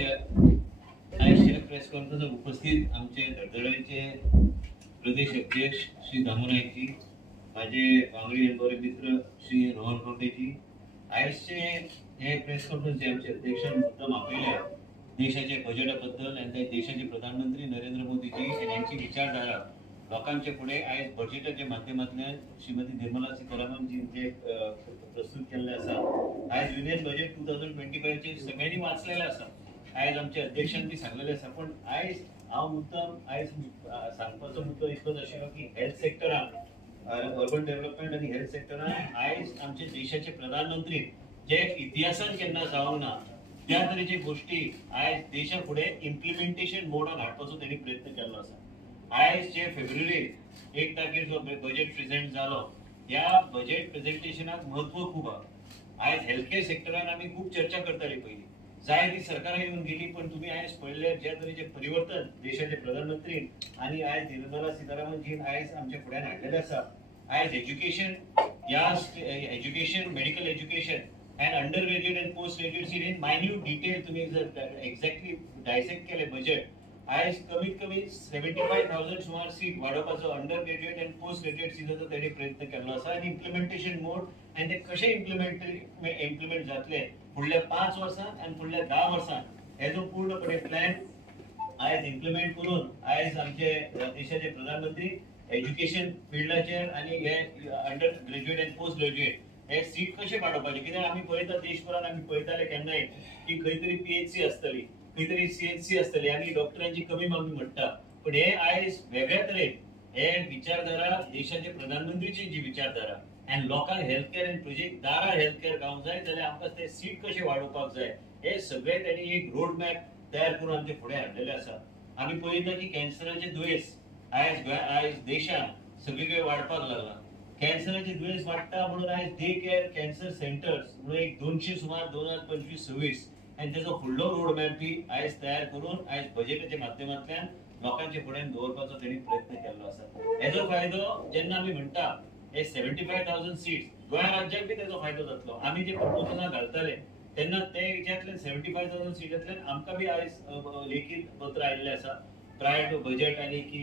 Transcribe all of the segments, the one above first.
आजच्या press conference उपस्थित आमचे धडधडाचे प्रदेश अध्यक्ष श्री दामोनायकजी, माझे वांगडी बरे मित्र श्री रोहन कोटेजी, आजचे हे प्रेस कॉन्फरन्स आमचे अध्यक्षान मुद्दाम आपयल्या देशाच्या बजेटाबद्दल आणि देशाचे प्रधानमंत्री नरेंद्र मोदीजी आणि यांची विचारधारा लोकांच्या पुढे आज बजेटाच्या माध्यमातल्यान श्रीमती निर्मला सीतारामन जी जे प्रस्तुत केल्ले आसा। आज युनियन बजेट 2025 चे सगळ्यांनी वाचलेले आसा। आज आमच्या अध्यक्षांनी बी सांगलेले आसा, पण आज हांव मुद्दाम आज सांगपाचो मुद्दो इतलोच आशिल्लो की हेल्थ सेक्टरान, अर्बन डेव्हलपमेंट आणि हेल्थ सेक्टरान आज आमच्या देशाचे प्रधानमंत्री जे इतिहासान केन्ना जावंक ना त्या तरेचे गोष्टी आज देशा फुडें इम्प्लिमेंटेशन मोडान हाडपाचो त्यांनी प्रयत्न केल्लो आसा। आज जे फेब्रुवारीत 1 तारखेर जो बजेट प्रेझेंट जालो, या बजेट प्रेझेंटेशनाक महत्व खूप आहे। आज हेल्थ केअर सेक्टरान आम्ही खूप चर्चा करताली पहिली, जाय ती सरकारां येऊन गेली, पण तुम्ही आज पळयले ज्या तरेचे परिवर्तन देशाचे प्रधानमंत्री आणि आज निर्मला सीतारामन जी आज आमच्या फुड्यान हाडलेले आसा। आज education, medical education and undergraduate and postgraduate seat in minute detail तुम्ही जर एक्झॅक्टली डायसेक्ट केले बजेट, आज कमीत कमी 75,000 सुमार सीट वाडोवपाचो अंडर ग्रॅज्युएट आणि पोस्ट ग्रॅज्युएट सीटाचो त्यांनी प्रयत्न केलो आसा आणि इम्प्लिमेंटेशन मोड आणि ते कशे इम्प्लिमेंट जातले फुडल्या 5 वर्सां आणि फुडल्या 10 वर्सां हेजो पूर्णपणे प्लॅन आज इम्प्लिमेंट करून आज आमचे देशाचे प्रधानमंत्री एज्युकेशन फिल्डाचेर आणि हे अंडर ग्रॅज्युएट आणि पोस्ट ग्रॅज्युएट हे सीट कशे वाडोवपाचे, कित्याक आमी पळयता देशभरान आमी पळयताले केन्नाय की खंय तरी पीएचसी आसतली, खंय तरी सीएचसी आसतली आणि डॉक्टरांची कमी मागणी म्हणटा, पण हे आयज वेगळ्या तरेन हे विचारधारा देशाचे प्रधानमंत्रीची जी विचारधारा आणि लोकांक हेल्थ केअर आणि प्रोजेक्ट दारा हेल्थ केअर गावंक जाय जाल्यार आमकां ते सीट कशे वाडोवपाक जाय हे सगळे त्यांनी एक रोड मॅप तयार करून आमचे फुडें हाडलेले आसा। आमी पळयता की कॅन्सराचे दुयेंस आयज देशान सगळीकडे वाडपाक लागला। कॅन्सराचे दुयेंस वाडटा म्हणून आज डे केअर कॅन्सर सेंटर्स म्हणून एक 200 सुमार 2025-26 आणि त्याचा फुडलो रोड मॅप बी आज तयार करून आज बजेटाच्या माध्यमांतल्यान लोकांच्या फुड्यान दवरपाचो त्यांनी प्रयत्न केल्लो आसा। हेजो फायदो जेन्ना आमी म्हणटा हे 75,000 सीट्स गोंया राज्याक बी तेजो फायदो जातलो। आमी जे प्रपोजलां घालताले तेन्ना ते हेच्यातल्यान 75,000 सीटांतल्यान आमकां बी आज लेखी पत्र आयिल्लें आसा प्रायर टू बजेट आणि की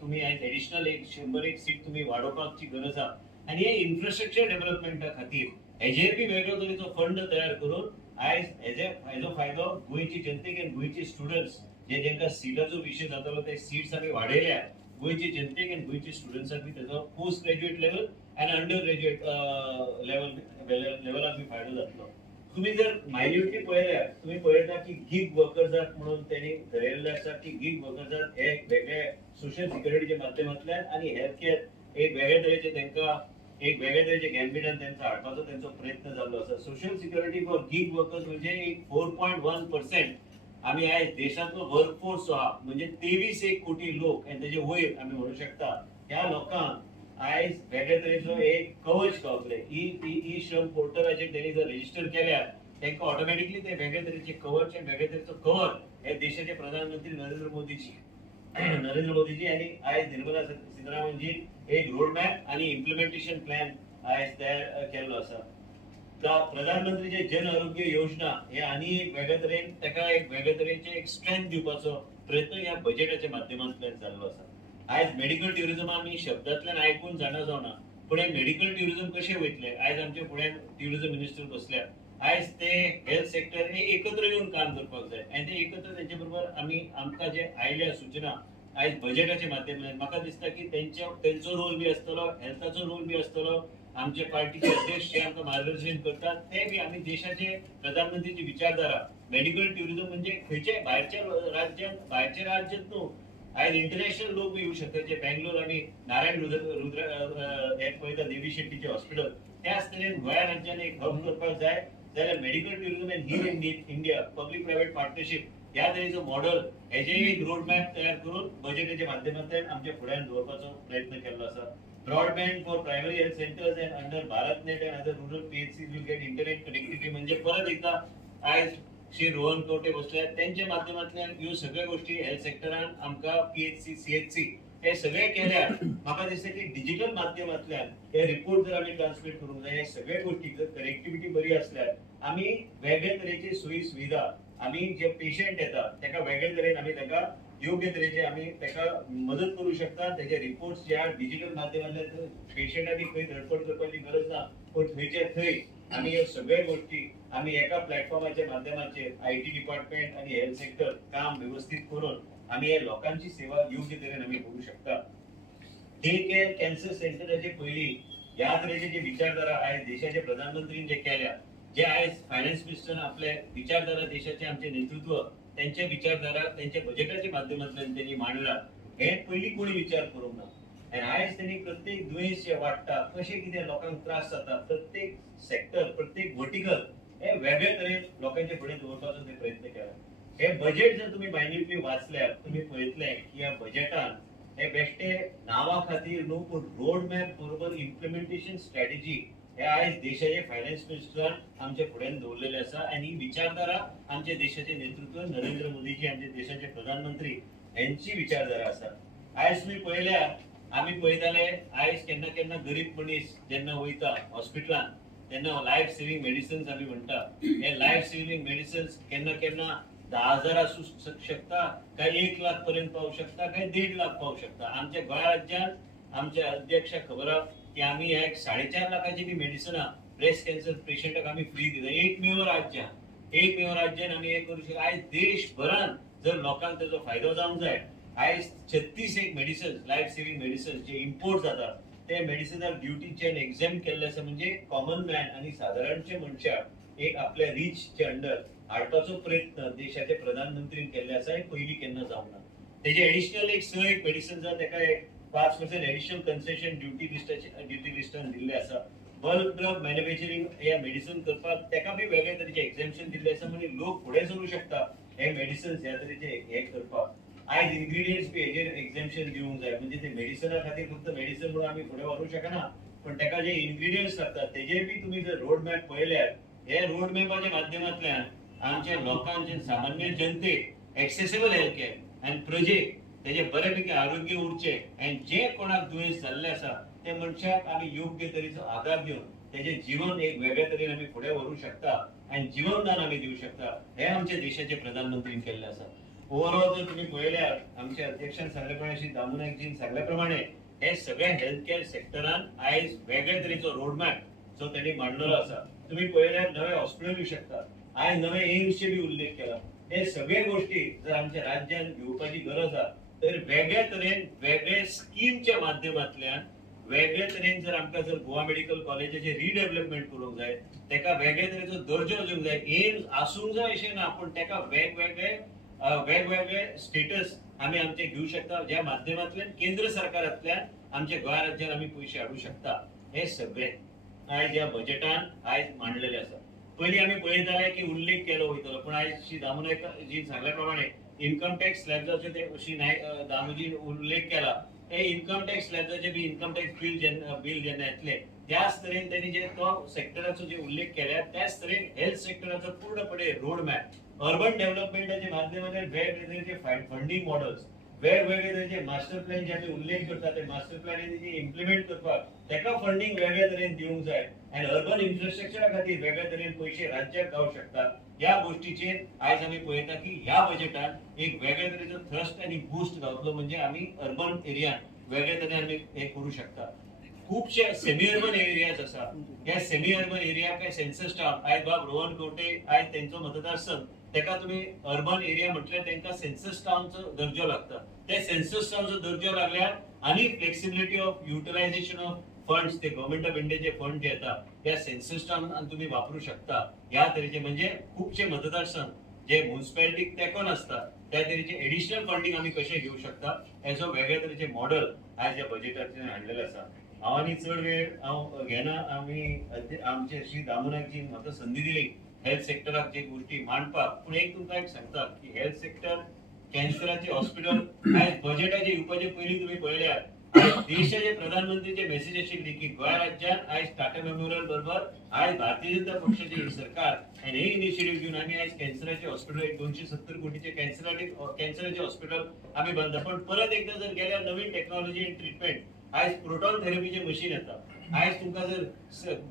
तुम्ही आज एडिशनल 100 सीट तुम्ही वाडोवपाची गरज आहा आणि हे इन्फ्रास्ट्रक्चर डेव्हलपमेंटा खातीर हेजेर बी वेगळो तरेचो फंड तयार करून आज हेजो फायदो गोंयची जनतेक आणि गोंयचे स्टुडंट्स जेंका सीटाचो विशय जातालो ते सीट्स आमी वाडयल्या, गोंयचे जनतेक आणि गोंयचे स्टुडंट्साक बी तेजो पोस्ट ग्रॅज्युएट लेवल आणि अंडर ग्रॅज्युएट लेवलाक बी फायदो जातलो। तुम्ही जर मायन्युटली पळयल्यार तुम्ही पळयता की गिग वर्कर्साक म्हणून त्यांनी धरयल्ले आसा की गिग वर्कर्साक हे वेगळे सोशल सिक्युरिटीच्या माध्यमांतल्यान आणि हेल्थ केअर एक वेगळे तरेचे तांकां एक वेगळे तरेचे गॅम्बिटान तांचो हाडपाचो तांचो प्रयत्न जाल्लो आसा। Social security for gig workers म्हणजे एक 4.1% आमी आज देशांतलो वर्कफोर्स जो आहा म्हणजे 23 कोटी लोक आणि तेजे वयर आमी म्हणू शकता ह्या लोकांक आज वेगळे तरेचो एक कवच गावतले। ई श्रम पोर्टलाचेर त्यांनी जर रजिस्टर केल्यार तांकां ऑटोमॅटिकली ते वेगळे तरेचे कवच आणि वेगळे तरेचो कवर हे देशाचे प्रधानमंत्री नरेंद्र मोदीजी आणि आज निर्मला सीतारामनजी एक रोड मॅप आणि इम्प्लिमेंटेशन प्लॅन आज तयार केल्लो आसा। प्रधानमंत्रीचे जन आरोग्य योजना हे आनी एक वेगळे तरेन ताका एक वेगळे तरेचे एक स्ट्रेंथ दिवपाचो प्रयत्न ह्या बजेटाच्या माध्यमांतल्यान जाल्लो आसा। आज मेडिकल ट्युरिझम आमी शब्दांतल्यान आयकून जाणा जावना, पण हे मेडिकल ट्युरिझम कशे वयतले आज आमचे फुड्यान ट्युरिझम मिनिस्टर बसल्यात, आज ते हेल्थ सेक्टर हे एकत्र येऊन काम करपाक जाय आणि ते एकत्र तेंचे बरोबर आमी आमकां जे आयल्या सूचना आज बजेटाच्या माध्यमांतल्यान म्हाका दिसता की तेंचो रोल बी आसतलो, हेल्थाचो रोल बी आसतलो, आमचे पार्टीचे अध्यक्ष जे आमकां मार्गदर्शन करतात ते बी आमी देशाचे प्रधानमंत्रीची विचारधारा मेडिकल ट्युरिझम म्हणजे खंयचे भायरच्या राज्यात न्हू आज इंटरनॅशनल लोक बी येऊ शकतात जे बँगलोर आणि नारायण रुद्र हे पळयता देवी शेट्टीचे हॉस्पिटल त्याच तरेन गोंया राज्यान एक हब करपाक जाय जाल्यार medical tourism and heal in India public private partnership ह्या तरेचो मॉडेल हेजे एक रोड मॅप तयार करून बजेटाच्या माध्यमांतल्यान आमच्या फुड्यान दवरपाचो प्रयत्न केल्लो आसा। Broadband for primary health centres end under Bharat net end other rural PHC will get internet connectivity म्हणजे परत एकदा आज श्री रोहन कोटे बसले त्यांच्या माध्यमांतल्यान ह्यो सगळ्यो गोष्टी हेल्थ सेक्टरान आमकां पीएचसी सीएचसी हे सगळे केल्यार म्हाका दिसता की डिजिटल माध्यमांतल्यान हे रिपोर्ट जर आमी ट्रान्समिट करूंक जाय हे सगळे गोष्टी जर कनेक्टिव्हिटी बरी आसल्यार आमी वेगळे तरेची सोयी सुविधा आम्ही जे पेशंट येतात त्याका वेगळे तरेन आम्ही त्याका योग्य तरेचे आम्ही त्याका मदत करू शकता. त्याचे रिपोर्ट्स जे डिजिटल माध्यमांतल्यान पेशंटांनी खंय धडपड करपाची गरज ना, पण थंयच्या थंय आम्ही हे सगळे गोष्टी आम्ही एका प्लॅटफॉर्माच्या माध्यमाचेर IT डिपार्टमेंट आणि हेल्थ सेक्टर काम व्यवस्थित करून आम्ही हे लोकांची सेवा योग्य तरेन आम्ही करू शकता. हे कॅन्सर सेंटराचे पयली ह्या तरेचे जे विचारधारा आयज देशाचे प्रधानमंत्रीन जे केल्या, जे आयज फायनान्स मिनिस्टरान आपले विचारधारा देशाचे आमचे नेतृत्व त्यांचे विचारधारा त्यांच्या बजेटाच्या माध्यमांतल्यान त्यांनी मांडला. हे पयली कोणी विचार करूंक ना. आणि आयज त्यांनी प्रत्येक दुयेंस जे वाडटा, कशे कितें लोकांक त्रास जाता, प्रत्येक सेक्टर प्रत्येक वर्टिकल हे वेगळे तरेन लोकांचे फुडें दवरपाचो ते प्रयत्न केला. हे बजेट जर तुम्ही मायन्युटली वाचल्यार तुम्ही पळयतले की ह्या बजेटान हे बेश्टे नावा खातीर न्हू, पूण रोड मॅप बरोबर इम्प्लिमेंटेशन स्ट्रॅटेजी हे आयज देशाचे फायनान्स मिनिस्टरान आमच्या फुड्यान दवरलेले आसा. आनी ही विचारधारा आमचे देशाचे नेतृत्व नरेंद्र मोदीजी आमचे देशाचे प्रधानमंत्री यांची विचारधारा आसा. आयज तुम्ही पळयल्यार आमी पळयताले आयज केन्ना केन्ना गरीब मनीस जेन्ना वयता हॉस्पिटलान तेन्ना लायफ सेव्हिंग मेडिसिन्स आमी म्हणटा. हे लायफ सेव्हिंग मेडिसिन्स केन्ना केन्ना 10,000 असू शकता, काय 1 लाख पर्यंत पावू शकता, काय 1.5 लाख पावू शकता. आमच्या गोंय राज्यात आमच्या अध्यक्षाक खबर आहा की आम्ही एक 4.5 लाखाची बी मेडिसिना ब्रेस्ट कॅन्सर पेशंटाक आम्ही फ्री दिता. एकमेव राज्यान आम्ही हे करू शकता. आयज देशभरान जर लोकांक त्याचो फायदो जावंक जाय, आयज 36 एक मेडिसिन लायफ सेव्हिंग मेडिसिन जे इम्पोर्ट जातात ते मेडिसिनल ड्युटीचे एक्झाम केल्ले आसा. म्हणजे कॉमन मॅन आणि साधारणचे मनशाक एक आपल्या रीचचे अंडर हाडपाचो प्रयत्न देशाचे प्रधानमंत्रीन केल्ले आसा. हे पयली केन्ना जावंक ना. तेजे एडिशनल एक 6 एक मेडिसिन जाता, तेका एक 5% एडिशनल कन्सेशन ड्युटी लिस्टान दिल्ले आसा. बल्क ड्रग मॅन्युफॅक्चरिंग या मेडिसिन करपाक तेका बी वेगळे तरेचे एक्झाम्पशन दिल्ले आसा. म्हणजे लोक फुडें सरू शकता हे मेडिसिन्स ह्या तरेचे हे करपाक. आयज इन्ग्रेडियंट्स बी हेजेर एक्झाम्पशन दिवंक जाय. म्हणजे ते मेडिसिना खातीर फक्त मेडिसिन म्हणून आमी फुडें व्हरूंक शकना, पण तेका जे इन्ग्रेडियंट्स लागतात तेजेर बी तुम्ही जर रोड मॅप पळयल्यार हे रोड मॅपाच्या माध्यमांतल्यान आमच्या लोकांचे सामान्य जनतेक एक्सेसिबल हेल्थ केअर आनी प्रजेक तेजे बऱ्यापैकी आरोग्य उरचे आनी जे कोणाक दुयेंस जाल्ले आसा ते मनशाक आमी योग्य तरेचो आधार दिवन तेजे जीवन एक वेगळ्या तरेन आमी फुडें व्हरूंक शकता आनी जीवनदान आमी दिवंक शकता. हे आमच्या देशाचे प्रधानमंत्रीन केल्ले आसा. ओव्हरऑल जर तुम्ही पळयल्यार आमच्या अध्यक्षान सांगले प्रमाणे श्री दामू नायकजीन सांगले प्रमाणे हे सगळे हेल्थ केअर सेक्टरान आयज वेगळ्या तरेचो रोड मॅप जो त्यांनी मांडलेलो आसा. तुम्ही पळयल्यार नवे हॉस्पिटल येवंक शकता. आयज नवे एम्सचे बी उल्लेख केला. हे सगळे गोष्टी जर आमच्या राज्यान घेवपाची गरज आसा तर वेगळ्या तरेन वेगळे स्कीमच्या माध्यमांतल्यान वेगळ्या तरेन जर आमकां जर गोवा मेडिकल कॉलेजाचे रिडेव्हलपमेंट करूंक जाय, तेका वेगळ्या तरेचो दर्जो दिवंक जाय. एम्स आसूंक जाय अशें ना, पण तेका वेगवेगळे स्टेटस आमी आमचे घेवंक शकता, ज्या माध्यमांतल्यान केंद्र सरकारांतल्यान आमच्या गोंय राज्यान आमी पयशे हाडूंक शकता. हे सगळे आयज ह्या बजेटान आयज मांडलेले आसा. पयलीं आमी पळयताले की उल्लेख केलो वयतलो, पण आयज श्री दामू नायकजीन सांगल्या प्रमाणे इन्कम टॅक्स स्लॅबजाचो ते श्री दामूजीन उल्लेख केला. हे इन्कम टॅक्स स्लॅबजाचे बी इन्कम टॅक्स बिल जेन्ना येतले त्याच तरेन त्यांनी जे तो सेक्टराचो जे उल्लेख केला त्याच तरेन हेल्थ सेक्टराचो पूर्णपणे रोड मॅप अर्बन डेव्हलपमेंटाच्या माध्यमांतल्यान वेगवेगळे फंडिंग मॉडेल्स वेगवेगळे तरेचे मास्टर प्लॅन जे आमी उल्लेख करता ते मास्टर प्लॅन जे इम्प्लिमेंट करपाक तेका फंडिंग वेगळ्या तरेन दिवंक जाय आनी अर्बन इन्फ्रास्ट्रक्चरा खातीर वेगळ्या तरेन पयशे राज्याक गावंक शकतात. ह्या गोष्टीचेर आयज आमी पळयता की ह्या बजेटान एक वेगळ्या तरेचो थ्रस्ट आनी बूस्ट गावतलो. म्हणजे आमी अर्बन एरियान वेगळ्या तरेन आमी हे करूं शकता. खूपशे सेमी अर्बन एरियाज आसा. ह्या सेमी अर्बन एरियाक काय सेन्सस टावन आयज बाब रोहन कवटे आयज तेंचो मतदारसंघ तेका तुम्ही अर्बन एरिया म्हटल्यार तेंका सेन्सस टाउनचो दर्जो लागता. ते सेन्सस टाउनचो दर्जो लागल्यार आनी flexibility of utilization of funds ते गव्हर्नमेंट ऑफ इंडियाचे फंड जे येता त्या सेन्सस टाउनान तुम्ही वापरू शकता. ह्या तरेचे म्हणजे खूपशे मतदारसंघ जे म्युनिसिपॅलिटीक तेको नासता त्या तरेचे एडिशनल फंडिंग आमी कशें घेवंक शकता हेजो वेगळे तरेचे मॉडेल आयज ह्या बजेटांतल्यान हाडलेलो आसा. हांव आनी चड वेळ हांव घेना. आमी आमचे श्री दामू नायकजीन म्हाका संदी दिली हेल्थ सेक्टराक जे गोष्टी मांडपाक. पूण एक तुमकां एक सांगता की हेल्थ सेक्टर कॅन्सराचे हॉस्पिटल आयज बजेटाचे येवपाचे पयलीं तुमी पळयल्यार देशाचे प्रधानमंत्रीचे मेसेज आशिल्ली की गोंय राज्यात आयज टाटा मेमोरियल बरोबर आयज भारतीय जनता पक्षाचे सरकार आनी हे इनिशिएटिव्ह घेवन आमी आयज कॅन्सराचे हॉस्पिटल 270 कोटीचे कॅन्सराचे हॉस्पिटल आमी बांदता. पण परत एकदा जर गेल्यार नवीन टेक्नॉलॉजी आनी ट्रीटमेंट आयज प्रोटॉन थेरपीचे मशीन येता. आयज तुमकां जर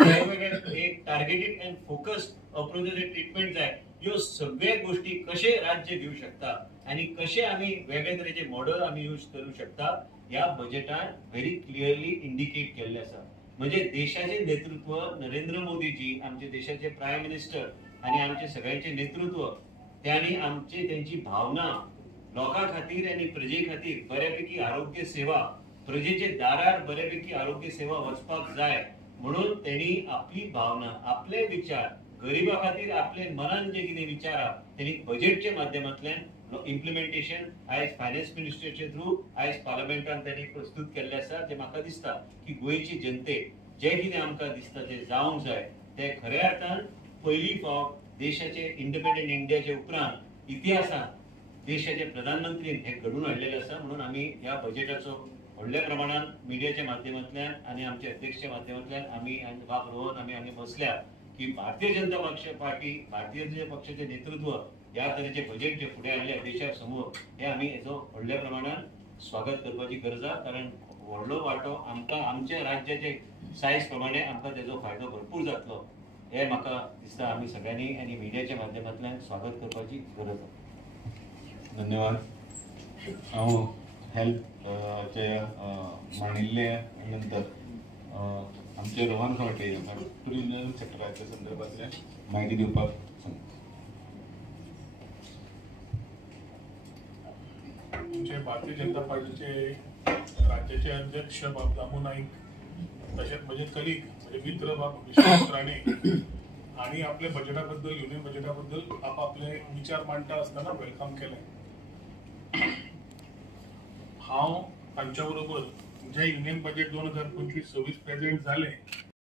वेगवेगळे एक टार्गेटेड अँड फोकस्ड अप्रोचाचे ट्रीटमेंट जाय ह्यो सगळे गोष्टी कशे राज्य घेऊ शकता आणि कशे आम्ही वेगळे तरेचे मॉडेल आम्ही यूज करू शकता या बजेटान व्हेरी क्लिअरली इंडिकेट केल्ले आसा. म्हणजे देशाचे नेतृत्व नरेंद्र मोदीजी आमचे देशाचे प्राईम मिनिस्टर आणि आमचे सगळ्यांचे नेतृत्व त्यांनी आमचे त्यांची भावना लोकां खातीर आणि प्रजे खातीर बऱ्यापैकी आरोग्य सेवा प्रजेचे दारार बऱ्यापैकी आरोग्य सेवा वचपाक जाय म्हणून त्यांनी आपली भावना आपले विचार गरिबा खातीर आपले मनान जे कितें विचार आहा त्यांनी बजेटच्या माध्यमांतल्यान इम्प्लिमेंटेशन आयज फायनान्स मिनिस्टरचे थ्रू आयज पार्लमेंटान त्यांनी प्रस्तुत केल्ले आसा. जे म्हाका दिसता की गोंयची जनतेक जे कितें आमकां दिसता ते जावंक जाय ते खऱ्या अर्थान पयली फावट देशाचे इंडिपेंडंट इंडियाचे उपरांत इतिहासात देशाचे प्रधानमंत्रीन हे घडून हाडलेले आसा. म्हणून आमी ह्या बजेटाचो व्हडल्या प्रमाणात मिडियाच्या माध्यमांतल्यान आणि आमच्या अध्यक्षाच्या माध्यमांतल्यान आमी बाब रोहन आमी हांगा बसल्या की भारतीय जनता पक्ष पार्टी भारतीय जनता पक्षाचे नेतृत्व ह्या तरेचे बजेट जे फुडें हाडले देशा समोर हे आमी हेचो व्हडल्या प्रमाणात स्वागत करपाची गरज आहा. कारण व्हडलो वांटो आमकां आमच्या राज्याचे सायज प्रमाणे आमकां तेजो फायदो भरपूर जातलो हे म्हाका दिसता. आमी सगळ्यांनी आनी मिडियाच्या माध्यमांतल्यान स्वागत करपाची गरज आहा. धन्यवाद. हांव हेल्थ चे मांडिल्ले नंतर आमचे रोहन खंवटे टुरिझम सेक्टराच्या संदर्भातल्या माहिती दिवपाक सांगता. आमचे भारतीय जनता पार्टीचे राज्याचे अध्यक्ष बाब दामू नाईक तसेच माझे कलीग म्हणजे मित्र बाब विश्वास राणे आणि आपल्या बजेटाबद्दल युनियन बजेटाबद्दल आपापले विचार मांडटा असताना वेलकम केले. हांव तांच्या बरोबर जे युनियन बजेट 2025-26 प्रेझेंट झाले